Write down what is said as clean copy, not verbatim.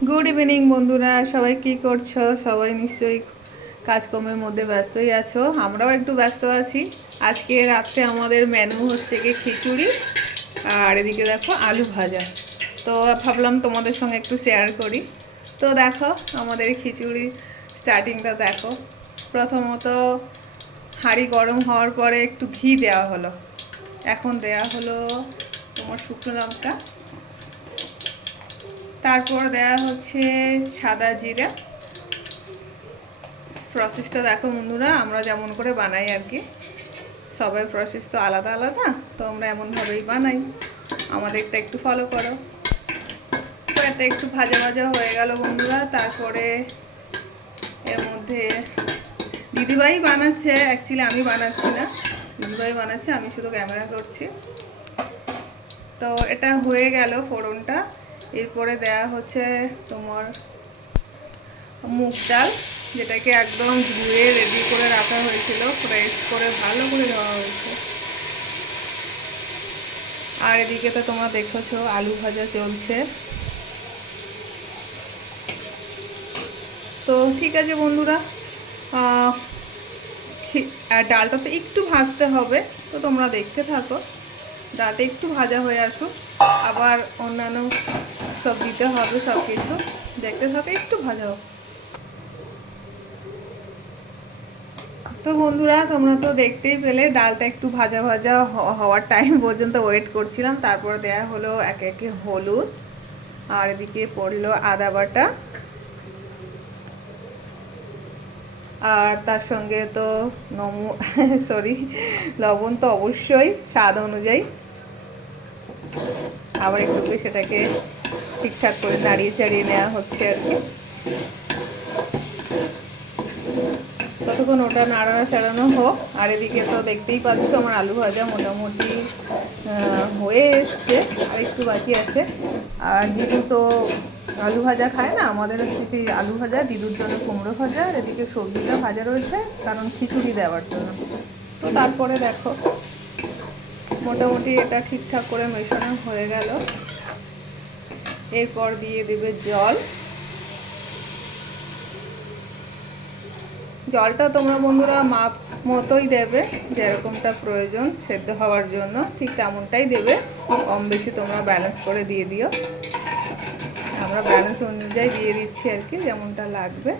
Good evening বন্ধুরা, সবাই কি করছো? সবাই নিশ্চয়ই কাজকর্মের মধ্যে ব্যস্তই আছো, আমরাও একটু ব্যস্ত আছি। আজকে রাত্রে আমাদের মেনু হচ্ছে কি খিচুড়ি, আর এদিকে দেখো আলু ভাজা। তো ভাবলাম তোমাদের সঙ্গে একটু শেয়ার করি। তো দেখো আমাদের খিচুড়ি স্টার্টিংটা দেখো। প্রথমত হাঁড়ি গরম হওয়ার পরে একটু ঘি দেওয়া হলো, এখন দেওয়া হলো তোমার শুকনো লঙ্কা, তারপর দেয়া হচ্ছে সাদা জিরা। প্রসেসটা দেখো বন্ধুরা, আমরা যেমন করে বানাই আর কি, সবাই প্রসেস তো আলাদা আলাদা, তো আমরা এমনভাবেই বানাই, আমাদেরটা একটু ফলো করো। তো এটা একটু ভাজা ভাজা হয়ে গেল বন্ধুরা। তারপরে এর মধ্যে দিদিভাই বানাচ্ছে, অ্যাকচুয়ালি আমি বানাচ্ছি না, দিদিভাই বানাচ্ছে, আমি শুধু ক্যামেরা করছি। তো এটা হয়ে গেল ফোড়নটা। এরপরে দেয়া হচ্ছে তোমার মুগ ডাল, যেটাকে একদম ধুয়ে রেডি করে রাখা হয়েছিল, ফ্রেশ করে ভালো করে দেওয়া হয়েছে। আর এদিকে তো তোমরা দেখেছো আলু ভাজা চলছে। তো ঠিক আছে বন্ধুরা, ডালটা তো একটু ভাজতে হবে, তো তোমরা দেখতে থাকো। ডালটা একটু ভাজা হয়ে আসুক, আবার অন্যান্য সব দিতে হবে, সব কিছু দেখতে থাকো, একটু ভাজা হোক। তো বন্ধুরা তোমরা তো দেখতেই পেলে ডালটা একটু ভাজা ভাজা হওয়ার টাইম পর্যন্ত ওয়েট করছিলাম। তারপর দেয়া হলো একে একে হলুদ, আর এদিকে পড়লো আদা বাটা, আর তার সঙ্গে তো সরি, লবণ তো অবশ্যই স্বাদ অনুযায়ী। আবার একটু সেটাকে ঠিকঠাক করে নাড়িয়ে চাড়িয়ে নেওয়া হচ্ছে আর কি। ততক্ষণ ওটা নাড়ানো চাড়ানো হোক। আর এদিকে তো দেখতেই পাচ্ছ আমার আলু ভাজা মোটামুটি হয়ে এসছে, আর একটু বাকি আছে। আর দিদু তো আলু ভাজা খায় না, আমাদের হচ্ছে কি আলু ভাজা, দিদুর জন্য কুমড়ো ভাজা, আর এদিকে সবজিটা ভাজা রয়েছে কারণ খিচুড়ি দেওয়ার জন্য। তো তারপরে দেখো মোটামুটি এটা ঠিকঠাক করে মেশানো হয়ে গেল। এরপর দিয়ে দেবে জল। জলটা তোমরা বন্ধুরা মাপ মতোই দেবে, যেরকমটা প্রয়োজন সেদ্ধ হওয়ার জন্য ঠিক তেমনটাই দেবে, কম বেশি তোমরা ব্যালেন্স করে দিয়ে দিও। আমরা ব্যালেন্স অনুযায়ী দিয়ে দিচ্ছি আর কি, যেমনটা লাগবে।